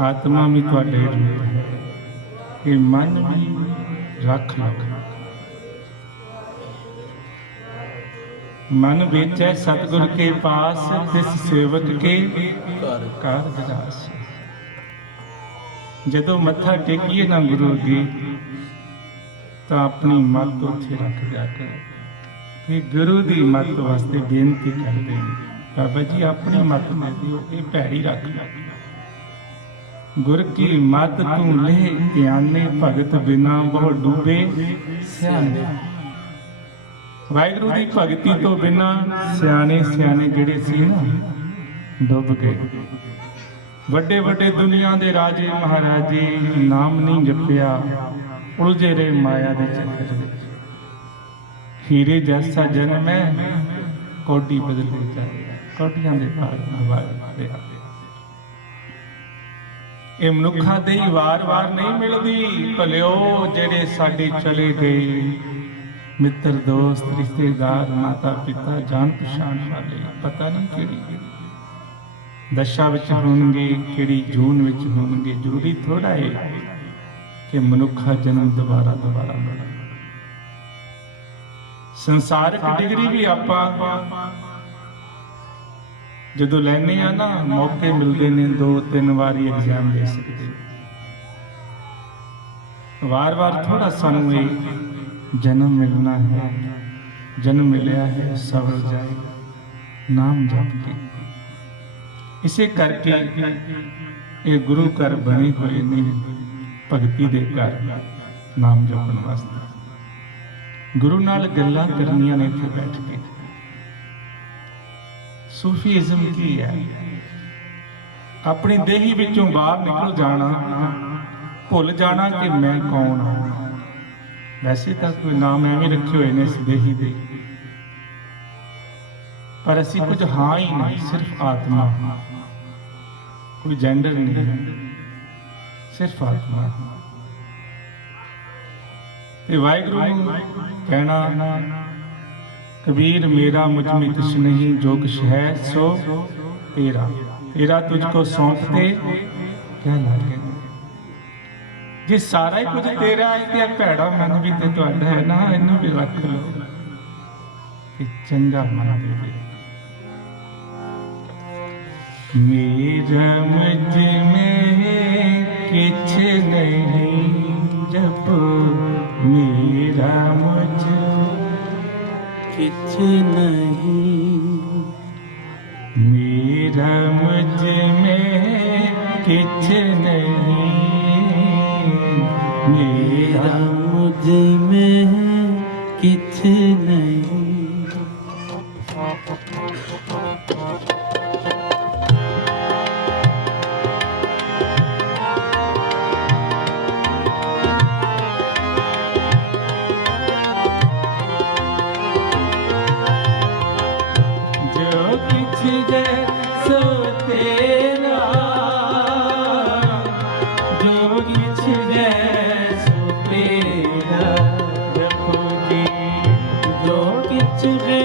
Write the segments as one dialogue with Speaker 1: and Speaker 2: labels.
Speaker 1: ਆਤਮਾ ਵੀ ਤੁਹਾਡੇ ਰੂਪ ਇਹ ਮਨ ਵੀ ਰੱਖ ਲਓ। ਮਨ ਵਿੱਚ ਹੈ ਸਤਿਗੁਰ ਕੇ ਪਾਸ, ਤਿਸ ਸੇਵਕ ਕੇ
Speaker 2: ਘਰ
Speaker 1: ਕਾਰ ਵਿਰਾਸ। ਜਦੋਂ ਮੱਥਾ ਟੇਕੀਏ ਨਾ ਗੁਰੂ ਅੱਗੇ, ਤਾਂ ਆਪਣੀ ਮੱਤ ਉੱਥੇ ਰੱਖ ਦਿਆ ਕਰੋ। ਕਿ ਗੁਰੂ ਦੀ ਮੱਤ ਵਾਸਤੇ ਬੇਨਤੀ ਕਰਦੇ ਨੇ। ਬਾਬਾ ਜੀ, ਆਪਣੀ ਮੱਤ ਦੇ ਦਿਓ, ਇਹ ਭੈੜੀ ਰੱਖ ਗੁਰ ਕੀ ਮਤ ਤੂੰ ਲੈ ਗਿਆਨੇ ਭਗਤ ਬਿਨਾ ਬਹੁ ਡੂਬੇ, ਸਿਆਣੇ। ਵਾਹਿਗੁਰੂ ਦੀ ਭਗਤੀ ਤੋਂ ਬਿਨਾ ਸਿਆਣੇ ਸਿਆਣੇ ਜਿਹੜੇ ਸੀ ਨਾ, ਡੁੱਬ ਗਏ। ਵੱਡੇ ਵੱਡੇ ਦੁਨੀਆ ਦੇ ਰਾਜੇ, ਮਹਾਰਾਜੇ ਨਾਮ ਨਹੀਂ ਜਪਿਆ, ਉਲਝੇ ਰਹੇ ਮਾਇਆ ਦੇ ਚੱਕਰ ਵਿੱਚ। ਹੀਰੇ ਜੈਸਾ ਜਨਮ ਹੈ, ਕੋਟੀ ਬਦਲ ਗਿਆ ਕੋਟੀਆਂ ਦੇ ਭਾਰ ਨਵਾਏ ਇਹ ਮਨੁੱਖਾਂ ਦੇ ਹੀ ਵਾਰ-ਵਾਰ ਨਹੀਂ ਮਿਲਦੀ। ਭਲਿਓ ਜਿਹੜੇ ਸਾਡੇ ਚਲੇ ਗਏ, ਮਿੱਤਰ, ਦੋਸਤ, ਰਿਸ਼ਤੇਦਾਰ, ਮਾਤਾ, ਪਿਤਾ, ਜਾਣ ਪਛਾਣ ਵਾਲੇ, ਪਤਾ ਨਹੀਂ ਕਿਹੜੀ ਦਸ਼ਾ ਵਿੱਚ ਹੋਣਗੇ, ਕਿਹੜੀ ਜੂਨ ਵਿੱਚ ਹੋਣਗੇ, ਜ਼ਰੂਰੀ ਥੋੜਾ ਹੈ ਕਿ ਮਨੁੱਖਾ ਜਨਮ ਦੁਬਾਰਾ ਦੁਬਾਰਾ ਮਿਲੇ ਸੰਸਾਰਕ ਡਿਗਰੀ ਵੀ ਆਪਾਂ ਜਦੋਂ ਲੈਨੇ ਆ ਨਾ, ਮੌਕੇ ਮਿਲਦੇ ਨੇ, ਦੋ, ਤਿੰਨ ਵਾਰੀ ਐਗਜ਼ਾਮ ਦੇ ਸਕਦੇ ਵਾਰ-ਵਾਰ ਥੋੜਾ ਸਾਨੂੰ ਇਹ ਜਨਮ ਮਿਲਣਾ ਹੈ, ਜਨਮ ਮਿਲਿਆ ਹੈ ਸਵਰ ਜਾਏ ਨਾਮ ਜਪ ਕੇ। ਇਸੇ ਕਰਕੇ ਇਹ ਗੁਰੂ ਘਰ ਬਣੇ ਹੋਏ ਨੇ, ਭਗਤੀ ਦੇ ਘਰ ਨਾਮ ਜਪਣ ਵਾਸਤੇ। ਗੁਰੂ ਨਾਲ ਗੱਲਾਂ ਕਰਨੀਆਂ ਨੇ ਇੱਥੇ ਬੈਠ ਕੇ। ਸੂਫੀਜ਼ਮ ਕੀ ਹੈ? ਆਪਣੀ ਦੇਹੀ ਵਿੱਚੋਂ ਬਾਹਰ ਨਿਕਲ ਜਾਣਾ, ਭੁੱਲ ਜਾਣਾ ਕਿ ਮੈਂ ਕੌਣ ਹਾਂ। ਵੈਸੇ ਤਾਂ ਕੋਈ ਨਾਮ ਐਵੇਂ ਰੱਖੇ ਹੋਏ ਨੇ ਇਸ ਦੇਹੀ ਦੇ। ਪਰ ਅਸੀਂ ਕੁਝ ਹਾਂ ਹੀ ਨਹੀਂ, ਸਿਰਫ ਆਤਮਾ। ਕੋਈ ਜੈਂਡਰ ਨਹੀਂ, ਸਿਰਫ ਆਤਮਾ। ਤੇ ਵਾਹਿਗੁਰੂ ਕਹਿਣਾ ਕਬੀਰ ਮੇਰਾ ਮੁਝ ਮੇ ਤਿਸ ਨਹੀਂ ਜੋ ਕਿਛ ਹੈ ਸੋ ਤੇਰਾ ਤੇਰਾ ਤੁਝ ਕੋ ਸੌਂਪਤੇ ਕਹਿ ਲਾਗੇ ਜੇ ਸਾਰਾ ਹੀ ਕੁਝ ਤੇਰਾ ਹੈ ਤੇ ਭੈੜਾ ਮਨ ਵੀ ਤੇ ਤੁਹਾਡਾ ਹੈ ਨਾ ਇਹਨੂੰ ਵੀ ਰੱਖ ਲਓ ਕਿ ਚੰਗਾ ਮਨ ਵੀ ਮੇਰਾ ਮੁਝ ਮੇ
Speaker 2: ਕਿਛ ਕਿਛੇ ਨਹੀਂ ਮੁਝ ਮੇ ਕਿਛ ਨਹੀਂ ਨਹੀਂ
Speaker 1: जी
Speaker 2: ਜੋ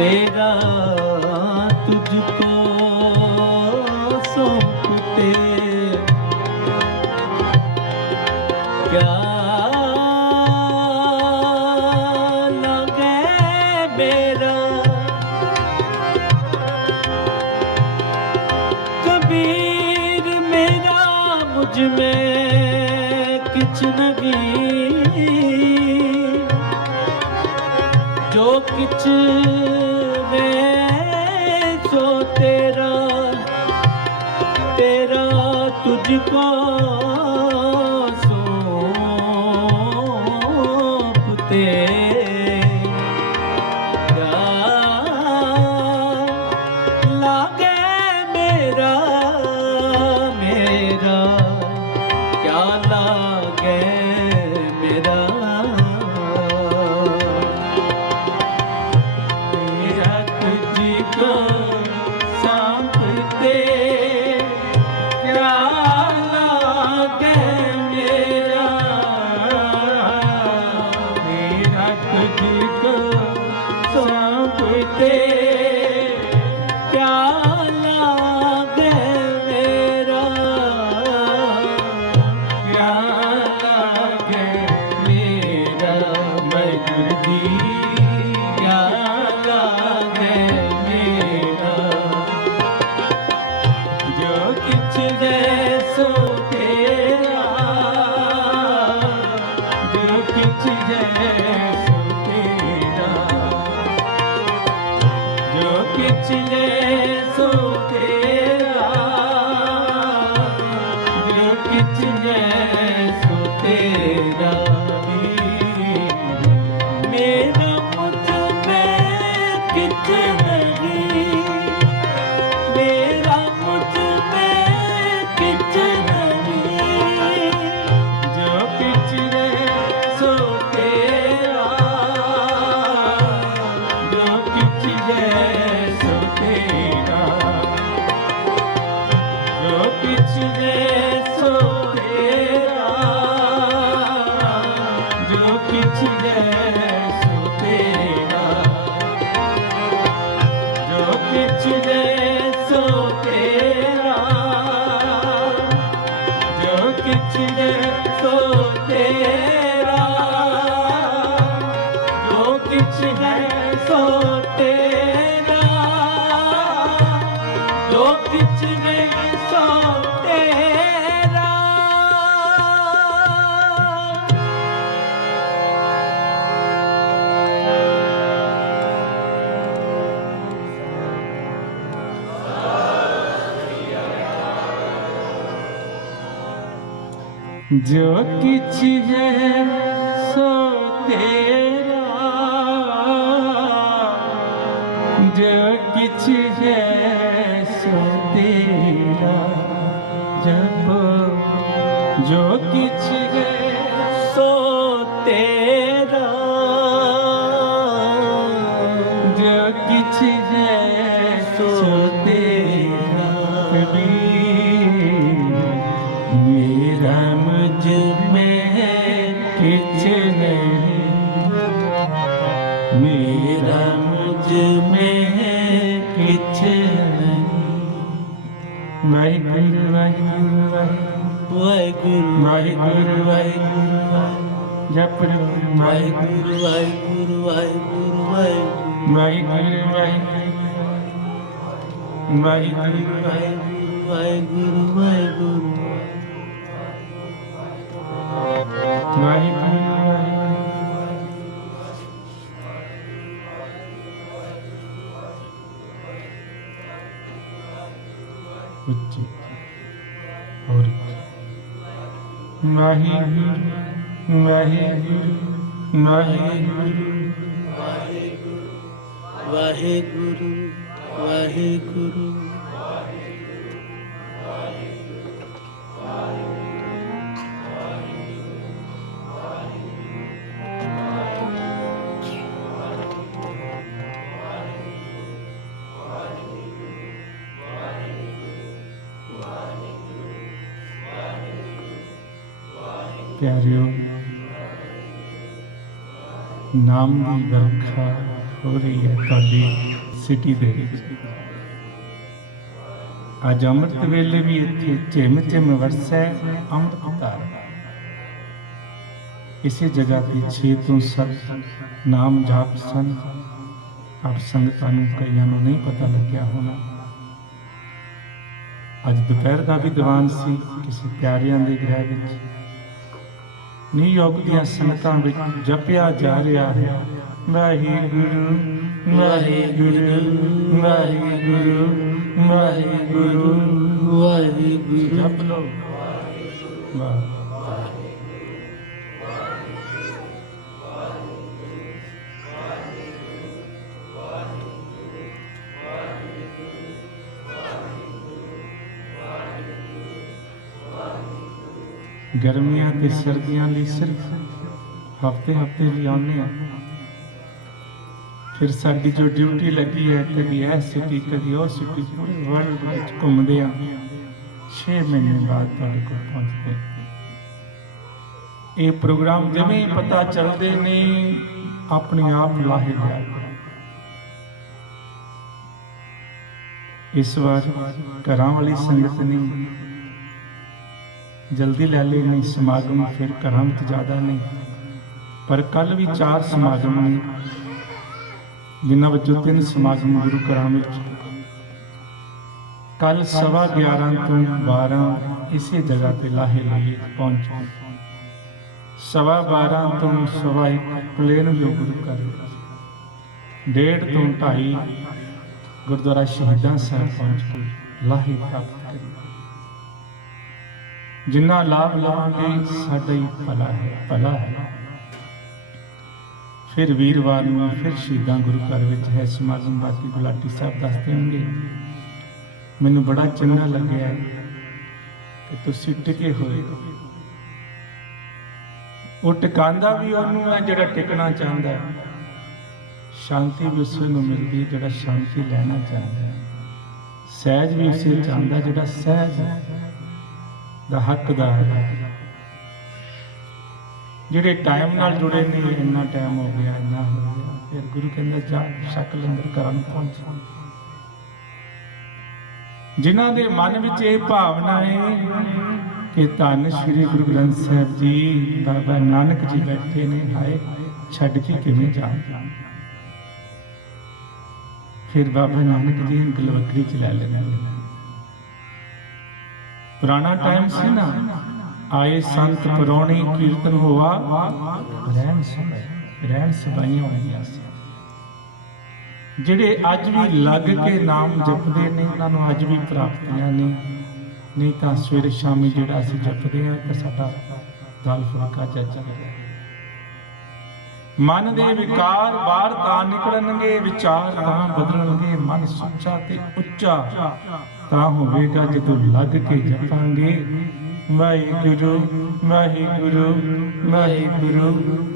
Speaker 2: तेरा तुझको सौंपते क्या लगे मेरा कबीर मेरा मुझ में किच नगी जो किच ਕੋ ਸੋਪਤੇ ਲਾਗੇ ਮੇਰਾ ਮੇਰਾ ਕਿਆ ਲਾਗੇ ਮੇਰਾ ਮੇਰਾ ਤੁਝੀ ਕੋ Okay. जो किछ है सो तेरा
Speaker 1: ਮੁਝ ਮੈਂ ਕਿਛ ਨਹੀਂ ਵਾਹਿਗੁਰੂ ਵਾਹਿਗੁਰੂ ਵਾਹਿਗੁਰੂ
Speaker 2: ਵਾਹਿਗੁਰੂ ਵਾਹਿਗੁਰੂ
Speaker 1: ਜਪ
Speaker 2: ਵਾਹਿਗੁਰੂ ਵਾਹਿਗੁਰੂ ਵਾਹਿਗੁਰੂ ਵਾਹਿਗੁਰੂ
Speaker 1: ਵਾਹਿਗੁਰੂ ਵਾਹਿਗੁਰੂ ਵਾਹਿਗੁਰੂ
Speaker 2: ਵਾਹਿਗੁਰੂ ਵਾਹਿਗੁਰੂ
Speaker 1: ਵਾਹਿਗੁਰੂ ਵਾਹਿਗੁਰੂ ਵਾਹਿਗੁਰੂ ਵਾਹਿਗੁਰੂ
Speaker 2: ਵਾਹਿਗੁਰੂ।
Speaker 1: ਪਿਆਰਿਓ, ਨਾਮ ਦੀ ਵਰਖਾ ਹੋ ਰਹੀ ਹੈ ਤੁਹਾਡੀ ਸਿਟੀ ਦੇ ਵਿੱਚ। ਅੱਜ ਅੰਮ੍ਰਿਤ ਵੇਲੇ ਵੀ ਇੱਥੇ ਝਿਮ ਝਿਮ ਵਰਸੈ ਅੰਮ੍ਰਿਤ ਧਾਰਾ ਇਸੇ ਜਗ੍ਹਾ ਤੇ 6 ਤੋਂ 7 ਨਾਮ ਜਾਪ ਸਨ। ਆਪ ਸੰਗਤਾਂ ਨੂੰ ਕਈਆਂ ਨੂੰ ਨਹੀਂ ਪਤਾ ਲੱਗਿਆ ਹੋਣਾ। ਅੱਜ ਦੁਪਹਿਰ ਦਾ ਵੀ ਦੀਵਾਨ ਸੀ ਕਿਸੇ ਪਿਆਰਿਆਂ ਦੇ ਗ੍ਰਹਿ ਵਿੱਚ। ਨਿਯੋਗ ਦੀਆਂ ਸੰਗਤਾਂ ਵਿੱਚ ਜਪਿਆ ਜਾ ਰਿਹਾ ਹੈ। ਵਾਹਿਗੁਰੂ ਵਾਹਿਗੁਰੂ ਵਾਹਿਗੁਰੂ ਵਾਹਿਗੁਰੂ।
Speaker 2: ਵਾਹਿਗੁਰੂ।
Speaker 1: ਜਪ ਲੋ ਵਾਹ ਗਰਮੀਆਂ ਤੇ ਸਰਦੀਆਂ ਲਈ ਸਿਰਫ ਹਫ਼ਤੇ ਹਫ਼ਤੇ ਲਈ ਆਉਂਦੇ ਆ। ਫਿਰ ਸਾਡੀ ਜੋ ਡਿਊਟੀ ਲੱਗੀ ਹੈ, ਕਦੀ ਇਹ ਸਿਟੀ, ਕਦੀ ਉਹ ਸਿਟੀ, ਪੂਰੇ ਵਰਲਡ ਵਿੱਚ ਘੁੰਮਦੇ ਆ। 6 ਮਹੀਨੇ ਬਾਅਦ ਤੁਹਾਡੇ ਕੋਲ ਪਹੁੰਚਦੇ। ਇਹ ਪ੍ਰੋਗਰਾਮ ਜਿਵੇਂ ਪਤਾ ਚੱਲਦੇ ਨੇ, ਆਪਣੇ ਆਪ ਲਾਹੇ ਲਿਆ ਇਸ ਵਾਰ ਘਰਾਂ ਵਾਲੀ ਸੰਗਤ ਨੇ ਜਲਦੀ ਲੈ ਲਏ ਨਹੀਂ ਸਮਾਗਮ ਫਿਰ ਘਰਾਂ ਵਿੱਚ ਜ਼ਿਆਦਾ ਨਹੀਂ। ਪਰ ਕੱਲ ਵੀ ਚਾਰ ਸਮਾਗਮ ਨੇ, ਜਿਨ੍ਹਾਂ ਵਿੱਚੋਂ ਤਿੰਨ ਸਮਾਗਮ ਗੁਰੂ ਘਰਾਂ ਵਿੱਚ। ਕੱਲ ਸਵਾ 11 ਤੋਂ 12 ਇਸੇ ਜਗ੍ਹਾ ਤੇ ਲਾਹੇ ਲਈ ਪਹੁੰਚੇ ਸਵਾ 12 ਤੋਂ ਸਵਾ ਇੱਕ ਪਲੇਨ ਜੋ ਗੁਰੂ ਘਰ ਡੇਢ ਤੋਂ ਢਾਈ ਗੁਰਦੁਆਰਾ ਸ਼ਹੀਦਾਂ ਸਾਹਿਬ ਪਹੁੰਚ ਕੇ ਲਾਹੇ ਪ੍ਰਾਪਤ ਜਿੰਨਾ ਲਾਭ ਲਵਾਂਗੇ, ਸਾਡਾ ਹੀ ਭਲਾ ਹੈ ਭਲਾ ਹੈ। ਫਿਰ ਵੀਰਵਾਰ ਨੂੰ ਫਿਰ ਸ਼ਹੀਦਾਂ ਗੁਰੂ ਘਰ ਵਿੱਚ ਹੈ, ਸਮਾਗਮ ਬਾਕੀ ਗੁਲਾਟੀ ਸਾਹਿਬ ਦੱਸ ਦੇਣਗੇ। ਮੈਨੂੰ ਬੜਾ ਚੰਗਾ ਲੱਗਿਆ ਕਿ ਤੁਸੀਂ ਟਿਕੇ ਹੋਏ। ਉਹ ਟਿਕਾਂਦਾ ਵੀ ਉਹਨੂੰ ਹੈ ਜਿਹੜਾ ਟਿਕਣਾ ਚਾਹੁੰਦਾ ਹੈ। ਸ਼ਾਂਤੀ ਵੀ ਉਸੇ ਨੂੰ ਮਿਲਦੀ ਜਿਹੜਾ ਸ਼ਾਂਤੀ ਲੈਣਾ ਚਾਹੁੰਦਾ ਹੈ। ਸਹਿਜ ਵੀ ਉਸੇ ਚਾਹੁੰਦਾ ਜਿਹੜਾ ਸਹਿਜ ਹੈ। ਦਾ ਹੱਕਦਾਰ ਹੈ ਜਿਹੜੇ ਟਾਈਮ ਨਾਲ ਜੁੜੇ ਨੇ, ਇੰਨਾ ਟਾਈਮ ਹੋ ਗਿਆ, ਇੰਨਾ ਹੋ ਗਿਆ। ਫਿਰ ਗੁਰੂ ਕਹਿੰਦਾ, ਜਾ ਸ਼ਕਲ ਅੰਦਰ ਕਰਨ ਪਹੁੰਚ ਜਿਨ੍ਹਾਂ ਦੇ ਮਨ ਵਿੱਚ ਇਹ ਭਾਵਨਾ ਹੈ ਕਿ ਧੰਨ ਸ੍ਰੀ ਗੁਰੂ ਗ੍ਰੰਥ ਸਾਹਿਬ ਜੀ, ਬਾਬਾ ਨਾਨਕ ਜੀ ਬੈਠੇ ਨੇ, ਹਾਏ, ਛੱਡ ਕੇ ਕਿਵੇਂ ਜਾ ਫਿਰ ਬਾਬਾ ਨਾਨਕ ਜੀ ਨੂੰ ਗਲਵਕੜੀ ਚ ਲੈ ਲੈਣਗੇ ਪੁਰਾਣਾ ਟਾਈਮ ਸੀ ਨਾ, ਆਏ ਸੰਤ ਪਰੌਣੀ ਕੀਰਤਨ ਹੋਆ, ਰਹਿਣ ਸਭਾ ਰਹਿਣ ਸਭਾਈਆਂ ਹੋਈਆਂ ਸੀ। ਜਿਹੜੇ ਅੱਜ ਵੀ ਲੱਗ ਕੇ ਨਾਮ ਜਪਦੇ ਨੇ, ਉਹਨਾਂ ਨੂੰ ਅੱਜ ਵੀ ਪ੍ਰਾਪਤੀਆਂ ਨੇ। ਨਹੀਂ ਤਾਂ ਸਵੇਰੇ ਸ਼ਾਮੀ ਜਿਹੜਾ ਅਸੀਂ ਜਪਦੇ ਹਾਂ, ਤਾਂ ਸਾਡਾ ਦਲ ਫੁਲਕਾ ਚੱਲ ਰਿਹਾ ਮਨ ਦੇ ਵਿਕਾਰ ਬਾਹਰ ਤਾਂ ਨਿਕਲਣਗੇ, ਵਿਚਾਰ ਤਾਂ ਬਦਲਣਗੇ, ਮਨ ਸੁੱਚਾ ਤੇ ਉੱਚਾ ਤਾਂ ਹੋਵੇਗਾ ਜਦੋਂ ਲੱਗ ਕੇ ਜਪਾਂਗੇ। ਵਾਹਿਗੁਰੂ ਵਾਹਿਗੁਰੂ ਵਾਹਿਗੁਰੂ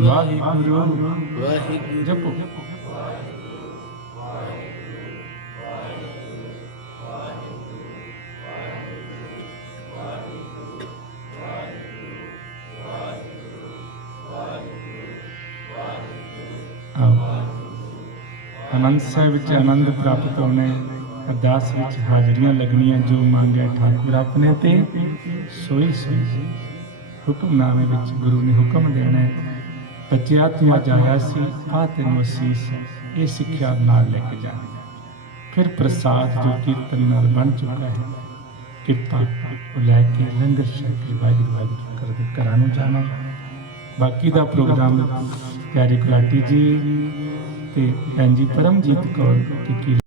Speaker 1: ਵਾਹਿਗੁਰੂ
Speaker 2: ਵਾਹਿਗੁਰੂ
Speaker 1: ਜਪੋ। ਆਨੰਦ ਸਾਹਿਬ ਵਿੱਚ ਆਨੰਦ ਪ੍ਰਾਪਤ ਹੋਣਾ, ਅਰਦਾਸ ਵਿੱਚ ਹਾਜ਼ਰੀਆਂ ਲੱਗਣੀਆਂ ਜੋ ਮੰਗਿਆ ਠਾਕੁਰ ਆਪਣੇ ਤੇ, ਸੋਈ ਸੋਈ ਹੁਕਮਨਾਮੇ ਵਿੱਚ ਗੁਰੂ ਨੇ ਹੁਕਮ ਦੇਣਾ ਹੈ। ਬੱਚਿਆ ਤੂੰ ਅੱਜ ਆਇਆ ਸੀ ਆ ਤੈਨੂੰ ਅਸੀਸ ਇਹ ਸਿੱਖਿਆ ਨਾਲ ਲੈ ਕੇ ਜਾਣੀ ਫਿਰ ਪ੍ਰਸਾਦ ਜੋ ਕੀਰਤਨ ਨਾਲ ਬਣ ਚੁੱਕਾ ਹੈ, ਕਿਰਪਾ ਉਹ ਲੈ ਕੇ ਲੰਗਰ ਛਕ ਵਾਹਿਗੁਰੂ ਵਾਹਿਗੁਰੂ ਕਰਦੇ ਘਰਾਂ ਨੂੰ ਜਾਣਾ। ਬਾਕੀ ਦਾ ਪ੍ਰੋਗਰਾਮ ਪਿਆਰੀ ਕੁਲਾਟੀ ਜੀ। ਤੇ ਭੈਣ ਜੀ ਪਰਮਜੀਤ ਕੌਰ ਤੇ